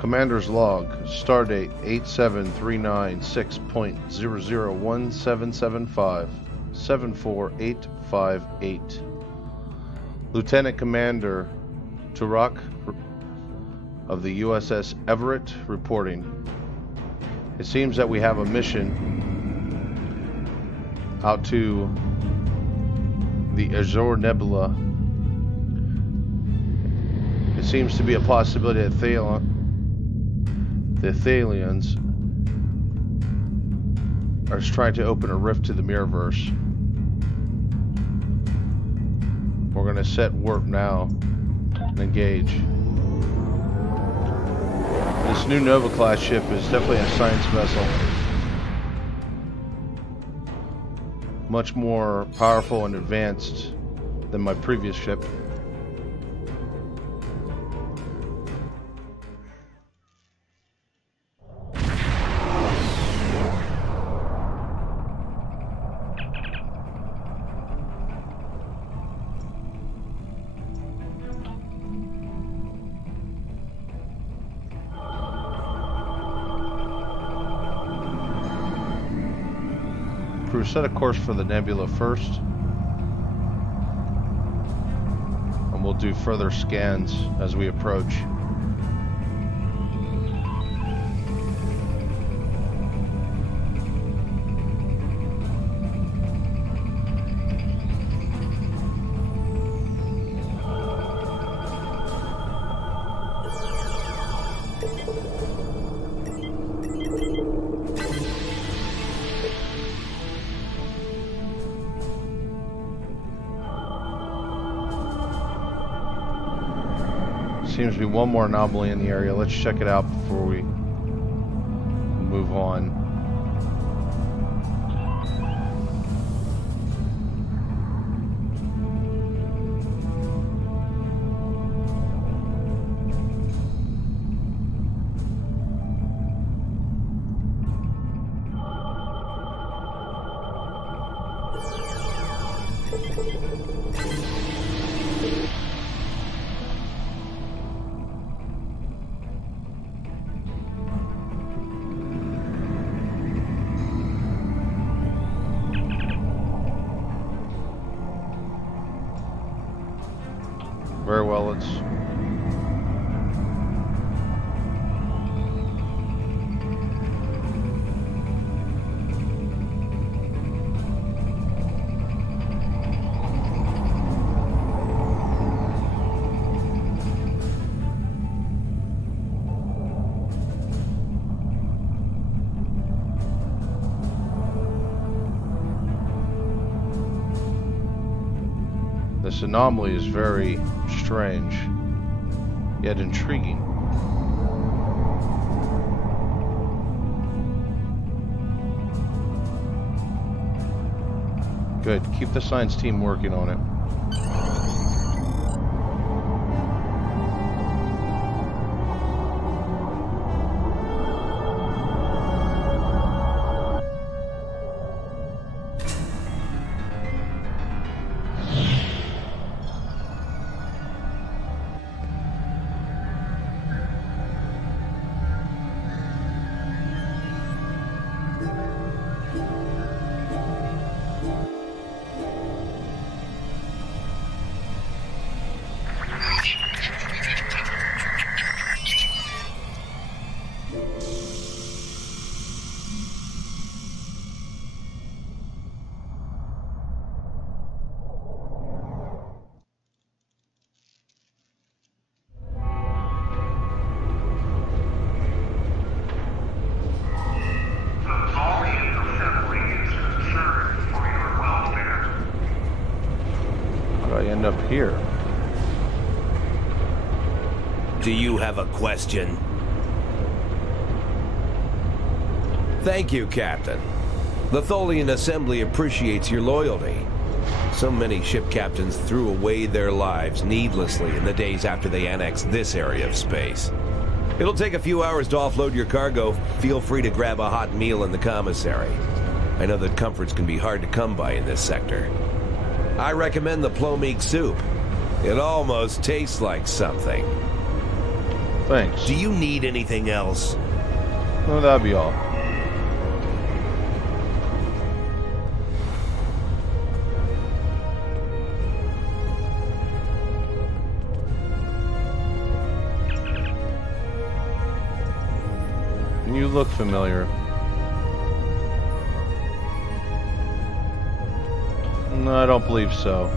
Commander's log, Stardate 8739.6.001775, 74858. Lieutenant Commander Turok of the USS Everette reporting. It seems that we have a mission out to the Azure Nebula. It seems to be a possibility that the Thalians are trying to open a rift to the Mirrorverse. We're going to set warp now and engage. This new Nova class ship is definitely a science vessel. Much more powerful and advanced than my previous ship. Crew, set a course for the nebula first, and we'll do further scans as we approach. Seems to be one more anomaly in the area. Let's check it out before we move on. Very well, let's... This anomaly is very strange, yet intriguing. Good. Keep the science team working on it. End up here. Do you have a question? Thank you, Captain. The Tholian Assembly appreciates your loyalty. So many ship captains threw away their lives needlessly in the days after they annexed this area of space. It'll take a few hours to offload your cargo. Feel free to grab a hot meal in the commissary. I know that comforts can be hard to come by in this sector. I recommend the plomeek soup. It almost tastes like something. Thanks. Do you need anything else? No, that'd be all. You look familiar. No, I don't believe so.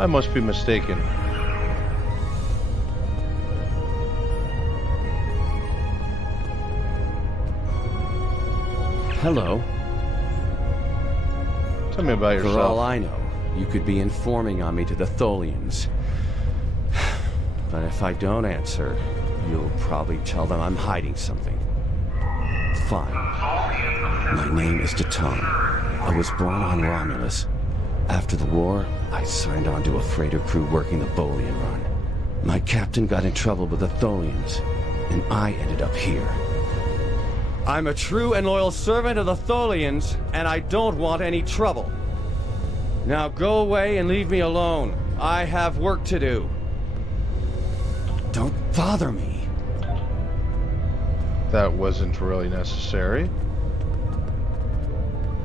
I must be mistaken. Hello. Tell me about yourself. For all I know, you could be informing on me to the Tholians. But if I don't answer, you'll probably tell them I'm hiding something. Fine. My name is Datone. I was born on Romulus. After the war, I signed on to a freighter crew working the Bolian run. My captain got in trouble with the Tholians, and I ended up here. I'm a true and loyal servant of the Tholians, and I don't want any trouble. Now go away and leave me alone. I have work to do. Don't bother me. That wasn't really necessary.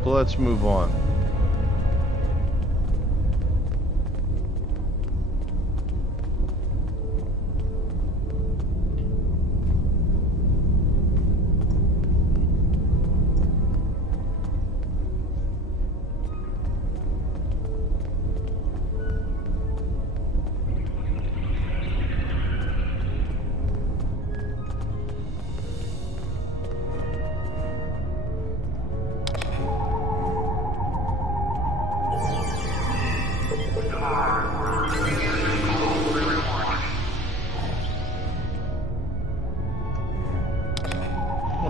But let's move on.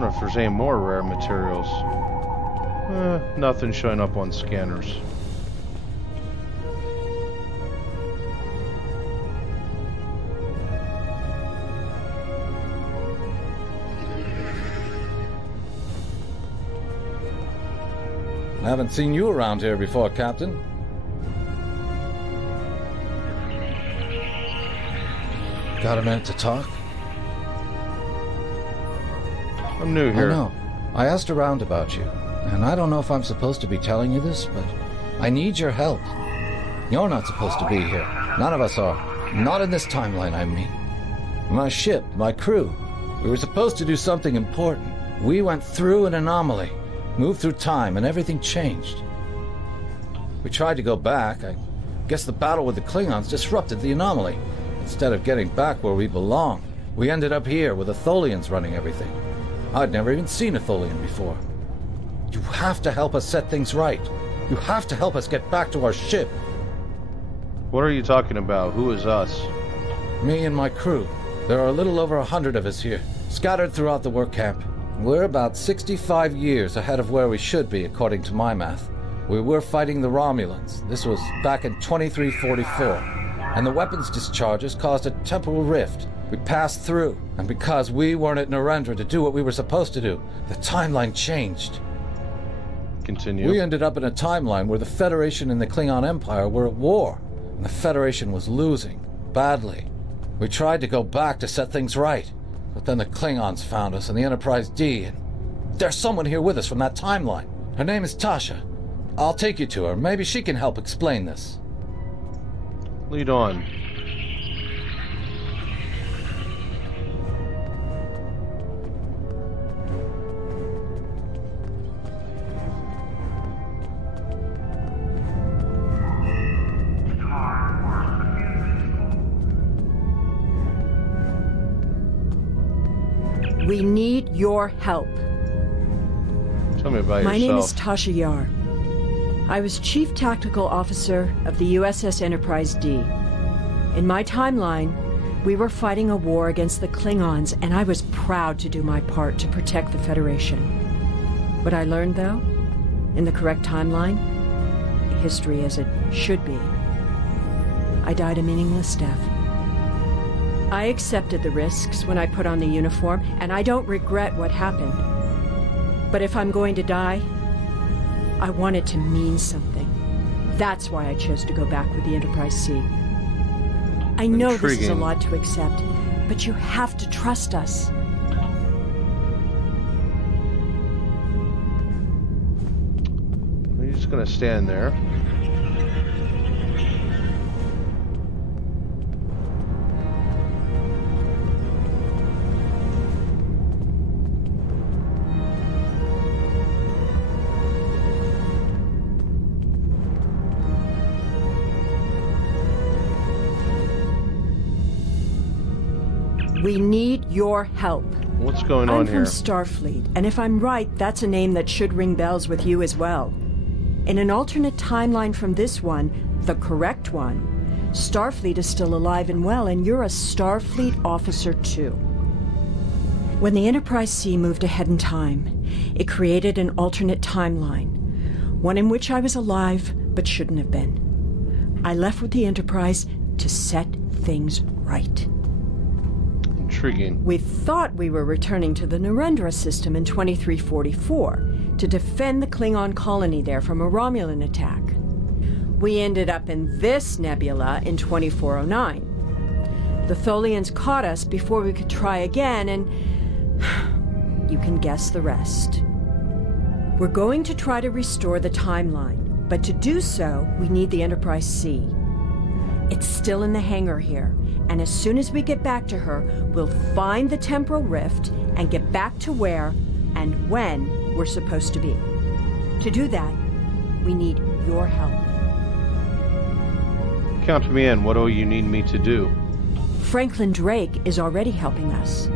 If there's any more rare materials. Nothing showing up on scanners. I haven't seen you around here before, Captain. Got a minute to talk? I'm new here. I know. I asked around about you, and I don't know if I'm supposed to be telling you this, but I need your help. You're not supposed to be here. None of us are. Not in this timeline, I mean. My ship, my crew, we were supposed to do something important. We went through an anomaly, moved through time, and everything changed. We tried to go back. I guess the battle with the Klingons disrupted the anomaly. Instead of getting back where we belong, we ended up here with the Tholians running everything. I'd never even seen a Tholian before. You have to help us set things right. You have to help us get back to our ship. What are you talking about? Who is us? Me and my crew. There are a little over 100 of us here, scattered throughout the work camp. We're about 65 years ahead of where we should be, according to my math. We were fighting the Romulans. This was back in 2344. And the weapons discharges caused a temporal rift. We passed through, and because we weren't at Narendra to do what we were supposed to do, the timeline changed. Continue. We ended up in a timeline where the Federation and the Klingon Empire were at war, and the Federation was losing, badly. We tried to go back to set things right, but then the Klingons found us in the Enterprise D, and there's someone here with us from that timeline. Her name is Tasha. I'll take you to her. Maybe she can help explain this. Lead on. We need your help. Tell me about My yourself. name is Tasha Yar. I was Chief Tactical Officer of the USS Enterprise D. In my timeline, we were fighting a war against the Klingons, and I was proud to do my part to protect the Federation. What I learned, though, in the correct timeline, history as it should be, I died a meaningless death. I accepted the risks when I put on the uniform, and I don't regret what happened. But if I'm going to die, I want it to mean something. That's why I chose to go back with the Enterprise C. I know this is a Intriguing. lot to accept, But you have to trust us. He's just gonna stand there. We need your help. What's going on here? I'm from Starfleet, and if I'm right, that's a name that should ring bells with you as well. In an alternate timeline from this one, the correct one, Starfleet is still alive and well, and you're a Starfleet officer too. When the Enterprise C moved ahead in time, it created an alternate timeline, one in which I was alive but shouldn't have been. I left with the Enterprise to set things right. Intriguing. We thought we were returning to the Narendra system in 2344 to defend the Klingon colony there from a Romulan attack. We ended up in this nebula in 2409. The Tholians caught us before we could try again, and you can guess the rest. We're going to try to restore the timeline, but to do so, we need the Enterprise C. It's still in the hangar here, and as soon as we get back to her, we'll find the temporal rift and get back to where and when we're supposed to be. To do that, we need your help. Count me in. What do you need me to do? Franklin Drake is already helping us.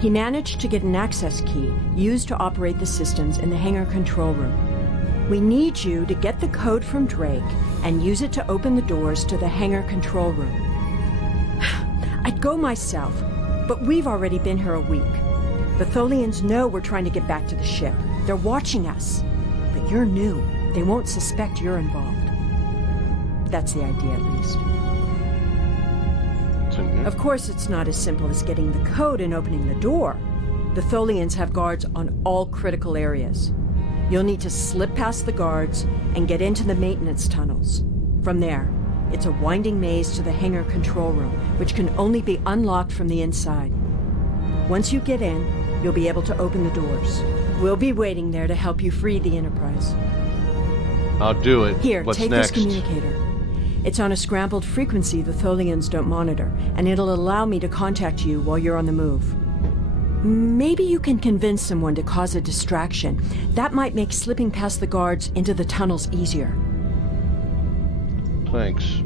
He managed to get an access key used to operate the systems in the hangar control room. We need you to get the code from Drake and use it to open the doors to the hangar control room. I'd go myself, but we've already been here a week. The Tholians know we're trying to get back to the ship. They're watching us. But you're new. They won't suspect you're involved. That's the idea, at least. Of course, it's not as simple as getting the code and opening the door. The Tholians have guards on all critical areas. You'll need to slip past the guards and get into the maintenance tunnels. From there, it's a winding maze to the hangar control room, which can only be unlocked from the inside. Once you get in, you'll be able to open the doors. We'll be waiting there to help you free the Enterprise. I'll do it. Here, What's take next? this communicator. It's on a scrambled frequency the Tholians don't monitor, and it'll allow me to contact you while you're on the move. Maybe you can convince someone to cause a distraction. That might make slipping past the guards into the tunnels easier. Thanks.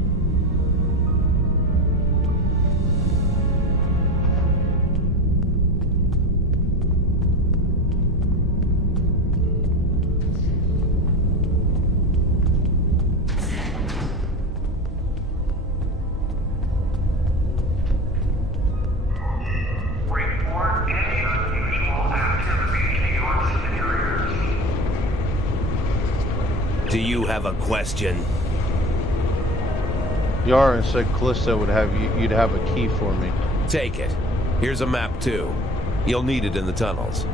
Do you have a question? Yara said Callista would have you'd have a key for me. Take it. Here's a map too. You'll need it in the tunnels.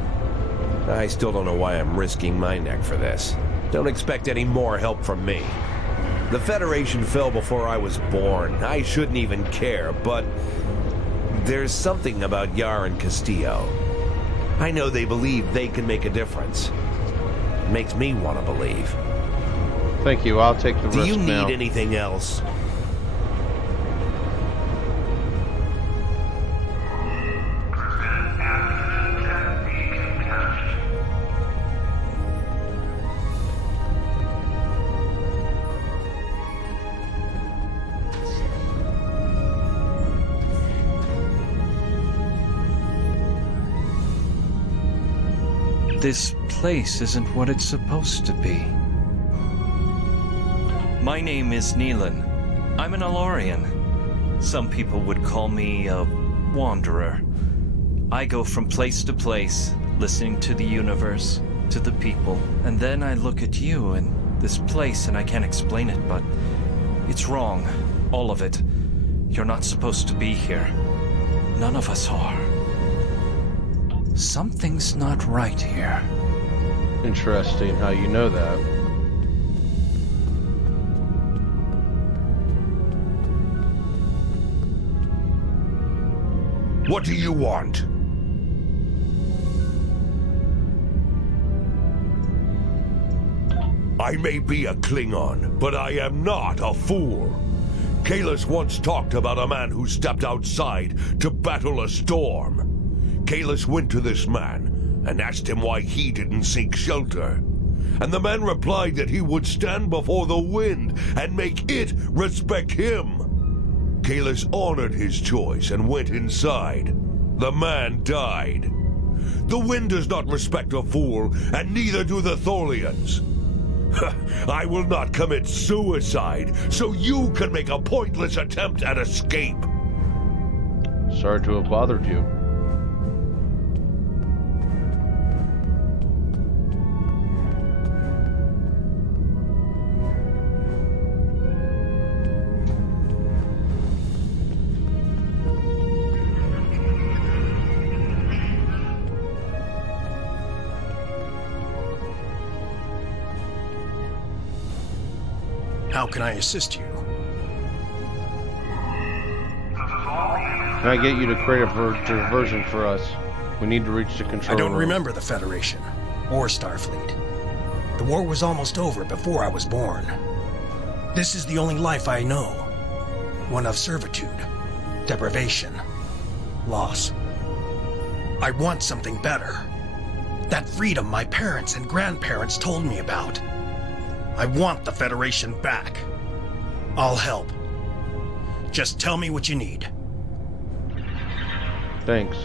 I still don't know why I'm risking my neck for this. Don't expect any more help from me. The Federation fell before I was born. I shouldn't even care, but there's something about Yar and Castillo. I know they believe they can make a difference. It makes me want to believe. Thank you. I'll take the risk now. Do you need anything else? This place isn't what it's supposed to be. My name is Neelan. I'm an Alorian. Some people would call me a wanderer. I go from place to place, listening to the universe, to the people, and then I look at you and this place and I can't explain it, but it's wrong. All of it. You're not supposed to be here. None of us are. Something's not right here. Interesting how you know that. What do you want? I may be a Klingon, but I am not a fool. Kahless once talked about a man who stepped outside to battle a storm. Kahless went to this man and asked him why he didn't seek shelter. And the man replied that he would stand before the wind and make it respect him. Kahless honored his choice and went inside. The man died. The wind does not respect a fool, and neither do the Tholians. I will not commit suicide, so you can make a pointless attempt at escape. Sorry to have bothered you. How can I assist you? Can I get you to create a diversion for us? We need to reach the control I don't room. remember the Federation or Starfleet. The war was almost over before I was born. This is the only life I know. One of servitude, deprivation, loss. I want something better. That freedom my parents and grandparents told me about. I want the Federation back. I'll help. Just tell me what you need. Thanks.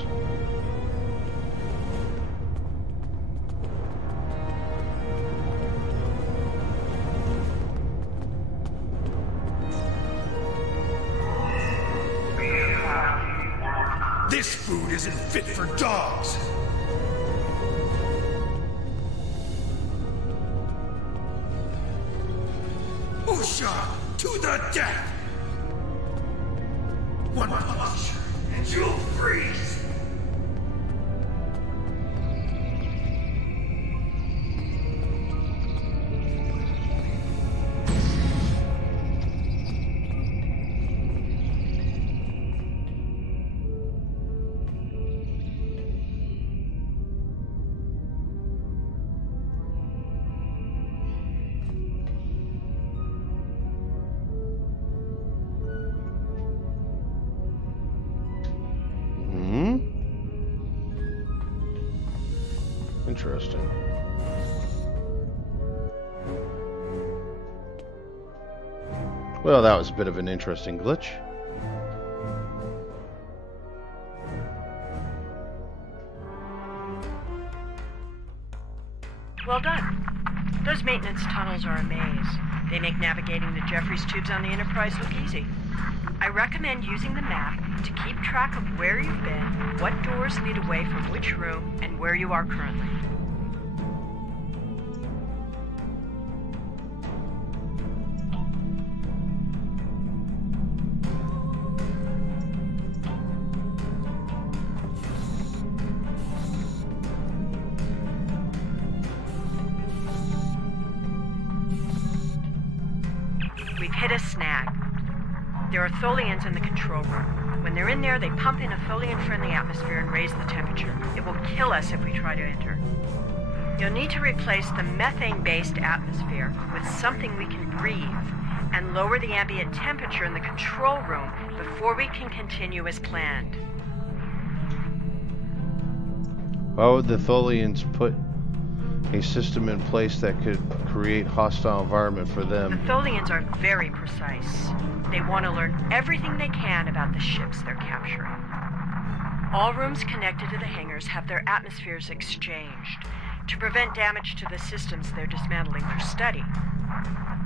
This food isn't fit for dogs. Usha, to the death! One punch, and you'll freeze! Interesting. Well, that was a bit of an interesting glitch. Well done. Those maintenance tunnels are a maze. They make navigating the Jeffries tubes on the Enterprise look easy. I recommend using the map to keep track of where you've been, what doors lead away from which room, and where you are currently. We've hit a snag. There are Tholians in the control room. When they're in there, they pump in a Tholian-friendly atmosphere and raise the temperature. It will kill us if we try to enter. You'll need to replace the methane-based atmosphere with something we can breathe and lower the ambient temperature in the control room before we can continue as planned. Why would the Tholians put a system in place that could create hostile environment for The them? Tholians are very precise. They want to learn everything they can about the ships they're capturing. All rooms connected to the hangars have their atmospheres exchanged to prevent damage to the systems they're dismantling for study.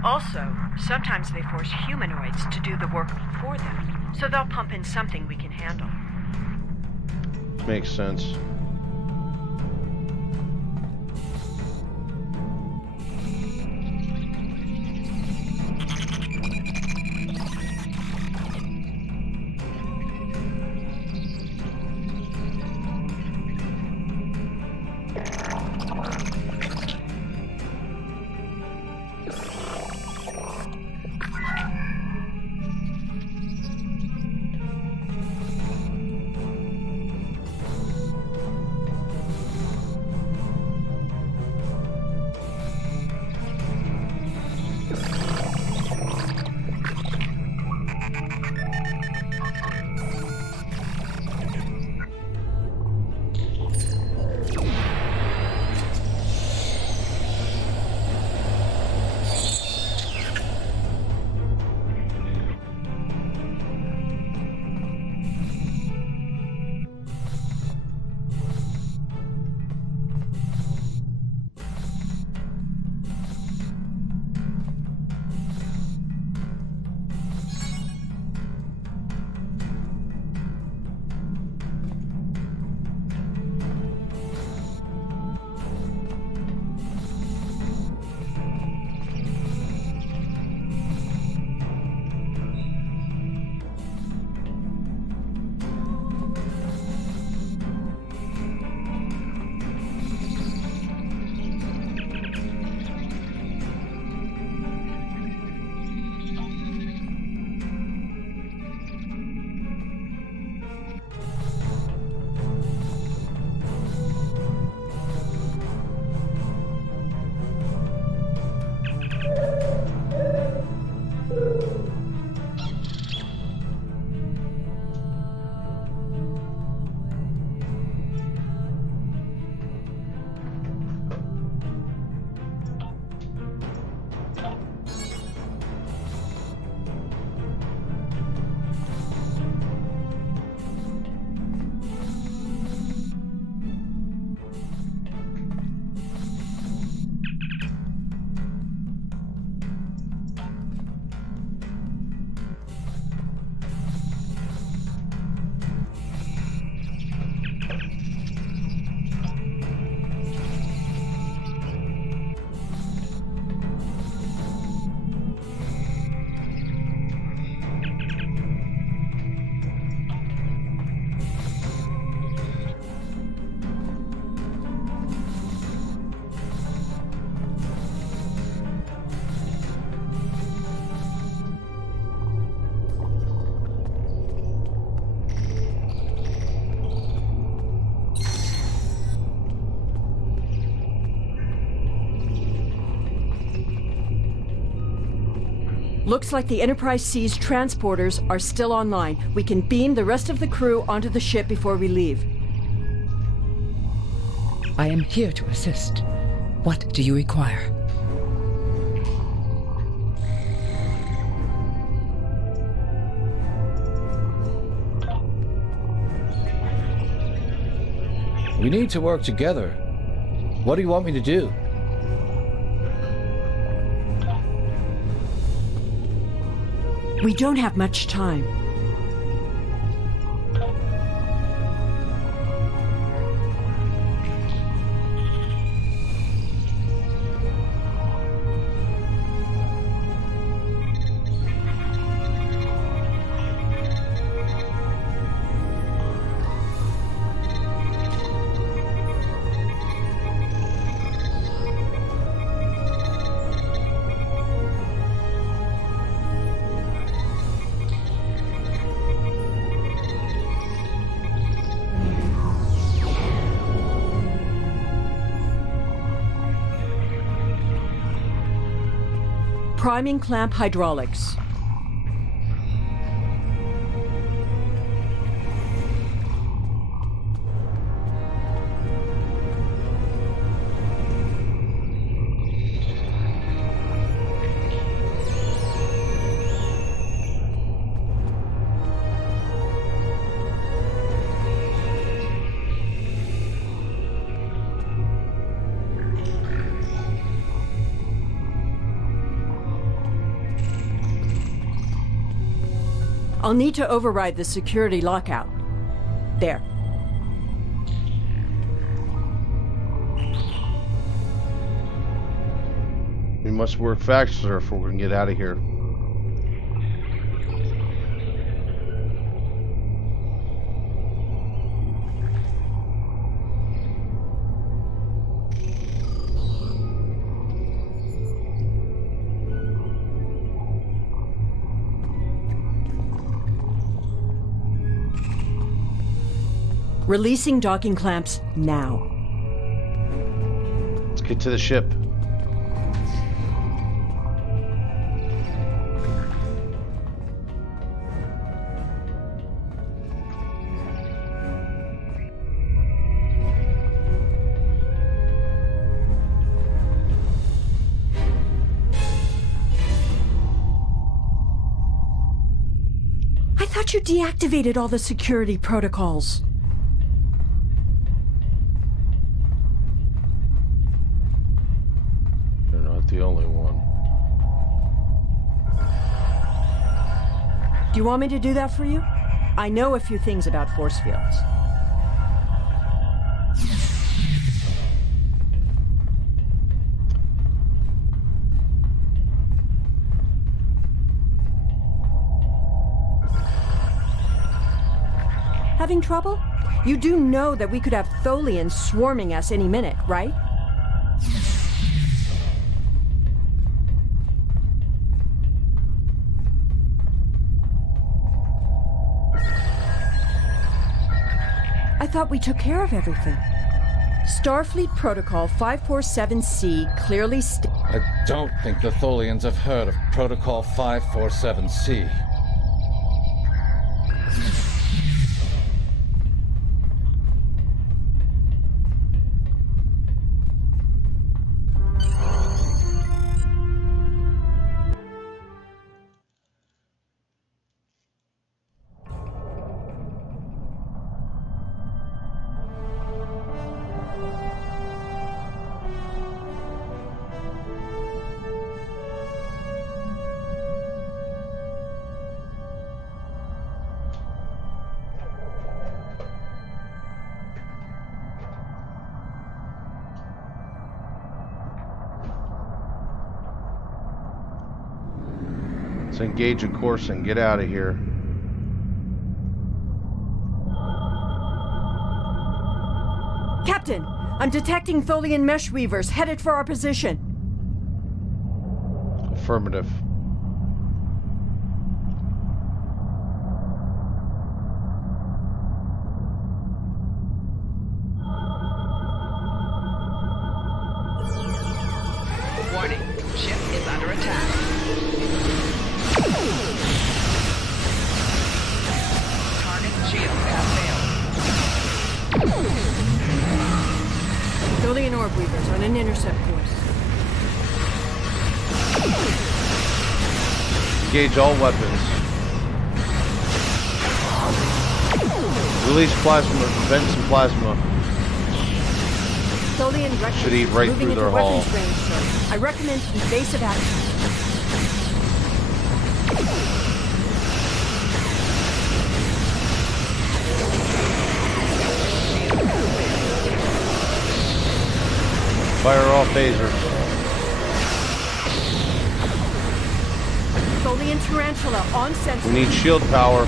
Also, sometimes they force humanoids to do the work for them, so they'll pump in something we can handle. Makes sense. Looks like the Enterprise C's transporters are still online. We can beam the rest of the crew onto the ship before we leave. I am here to assist. What do you require? We need to work together. What do you want me to do? We don't have much time. Priming clamp hydraulics. I'll need to override the security lockout. There. We must work faster if we're going to get out of here. Releasing docking clamps now. Let's get to the ship. I thought you deactivated all the security protocols. The only one. Do you want me to do that for you? I know a few things about force fields. Having trouble? You do know that we could have Tholians swarming us any minute, right? I thought we took care of everything. Starfleet Protocol 547C clearly states... I don't think the Tholians have heard of Protocol 547C. Let's engage a course and get out of here. Captain, I'm detecting Tholian mesh weavers headed for our position. Affirmative. Warning, ship is under attack. orb weavers on an intercept course. Engage all weapons. Release plasma. Vent some plasma. Tholian reckless Should eat right moving through their into hull. weapons range, sir. I recommend evasive action. Fire all phasers. Tholian tarantula on sensor. We need shield power.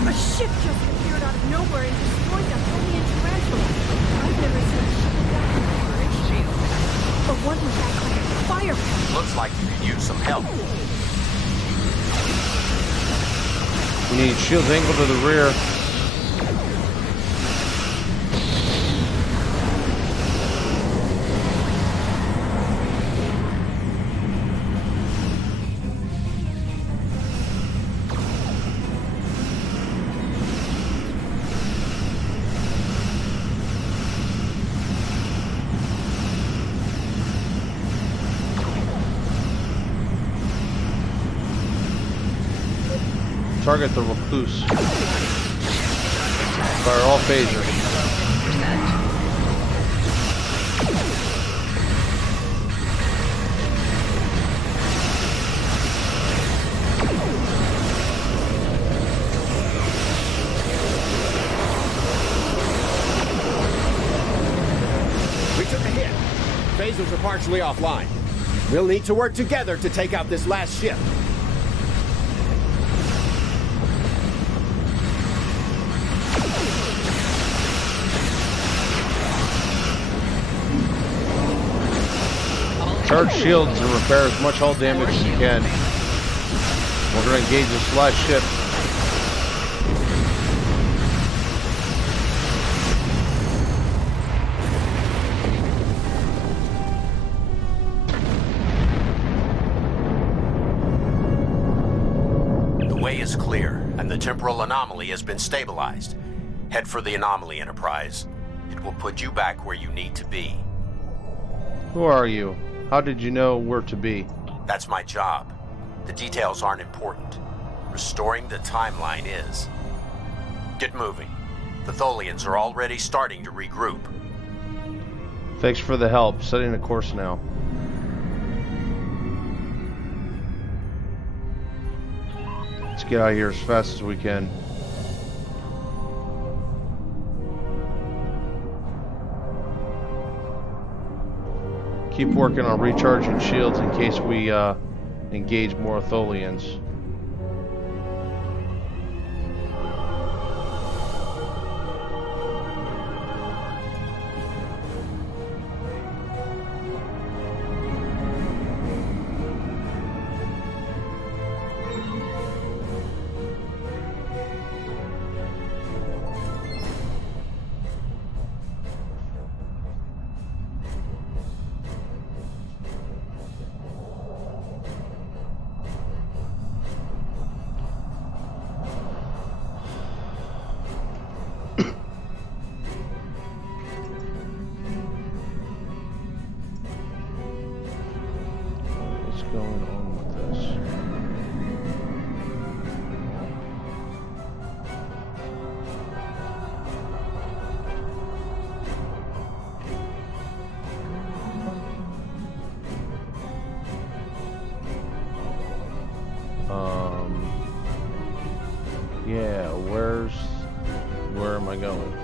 A ship just appeared out of nowhere and destroyed the Tholian tarantula. I've never seen a ship with that before. Shield. But one with that kind of firepower. Looks like you could use some help. We need shields angled to the rear. Target the recluse. Fire all phasers. We took a hit. Phasers are partially offline. We'll need to work together to take out this last ship. Charge shields and repair as much hull damage as you can. We're going to engage this last ship. The way is clear, and the temporal anomaly has been stabilized. Head for the anomaly, Enterprise. It will put you back where you need to be. Who are you? How did you know where to be? That's my job. The details aren't important. Restoring the timeline is. Get moving. The Tholians are already starting to regroup. Thanks for the help. Setting the course now. Let's get out of here as fast as we can. Keep working on recharging shields in case we engage more Tholians. Going on with this? Yeah, where am I going?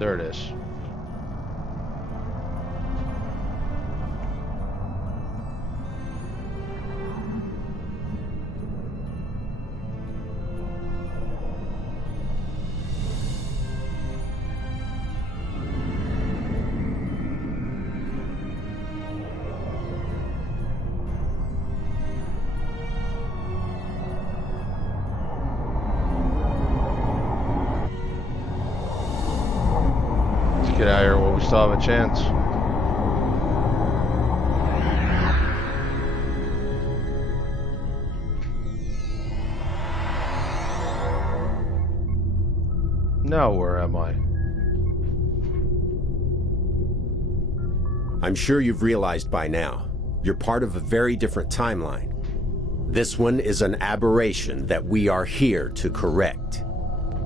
There it is. Get out of here while we still have a chance. Now where am I? I'm sure you've realized by now, you're part of a very different timeline. This one is an aberration that we are here to correct.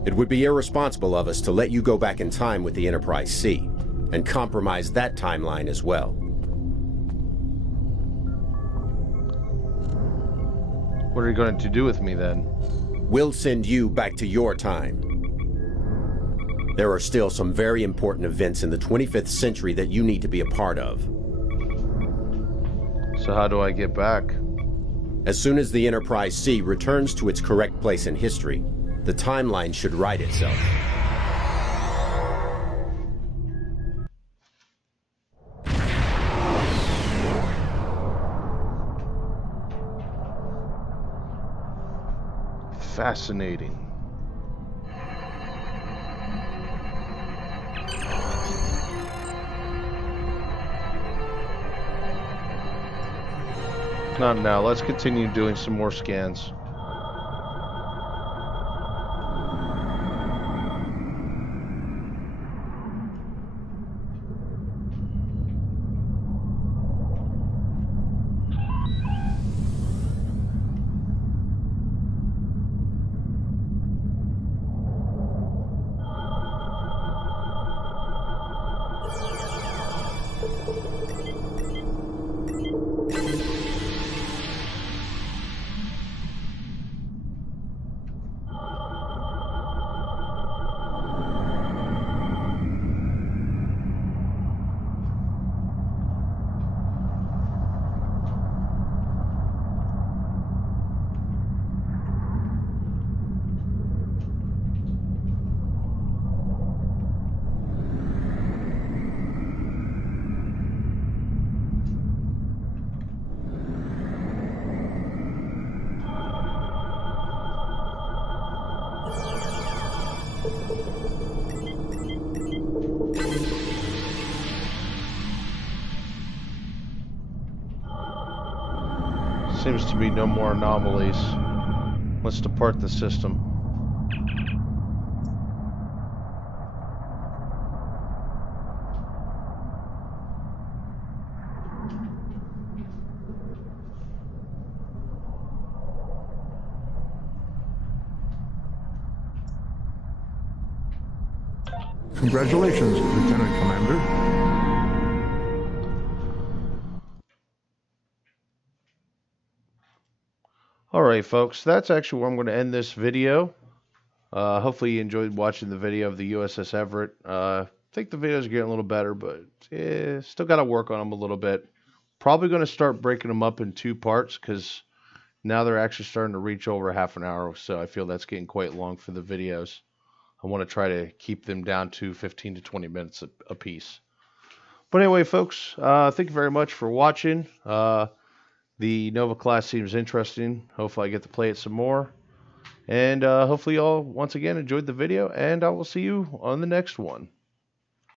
It would be irresponsible of us to let you go back in time with the Enterprise C, and compromise that timeline as well. What are you going to do with me then? We'll send you back to your time. There are still some very important events in the 25th century that you need to be a part of. So how do I get back? As soon as the Enterprise C returns to its correct place in history, the timeline should right itself. Fascinating. Not now. Let's continue doing some more scans. Seems to be no more anomalies. Let's depart the system. Congratulations, Lieutenant Commander. Alright folks, that's actually where I'm going to end this video. Hopefully you enjoyed watching the video of the USS Everette. I think the videos are getting a little better, but still got to work on them a little bit. Probably going to start breaking them up in 2 parts, because now they're actually starting to reach over half an hour, so I feel that's getting quite long for the videos. I want to try to keep them down to 15 to 20 minutes a piece. But anyway folks, thank you very much for watching. The Nova class seems interesting. Hopefully I get to play it some more. And hopefully you all, once again, enjoyed the video. And I will see you on the next one.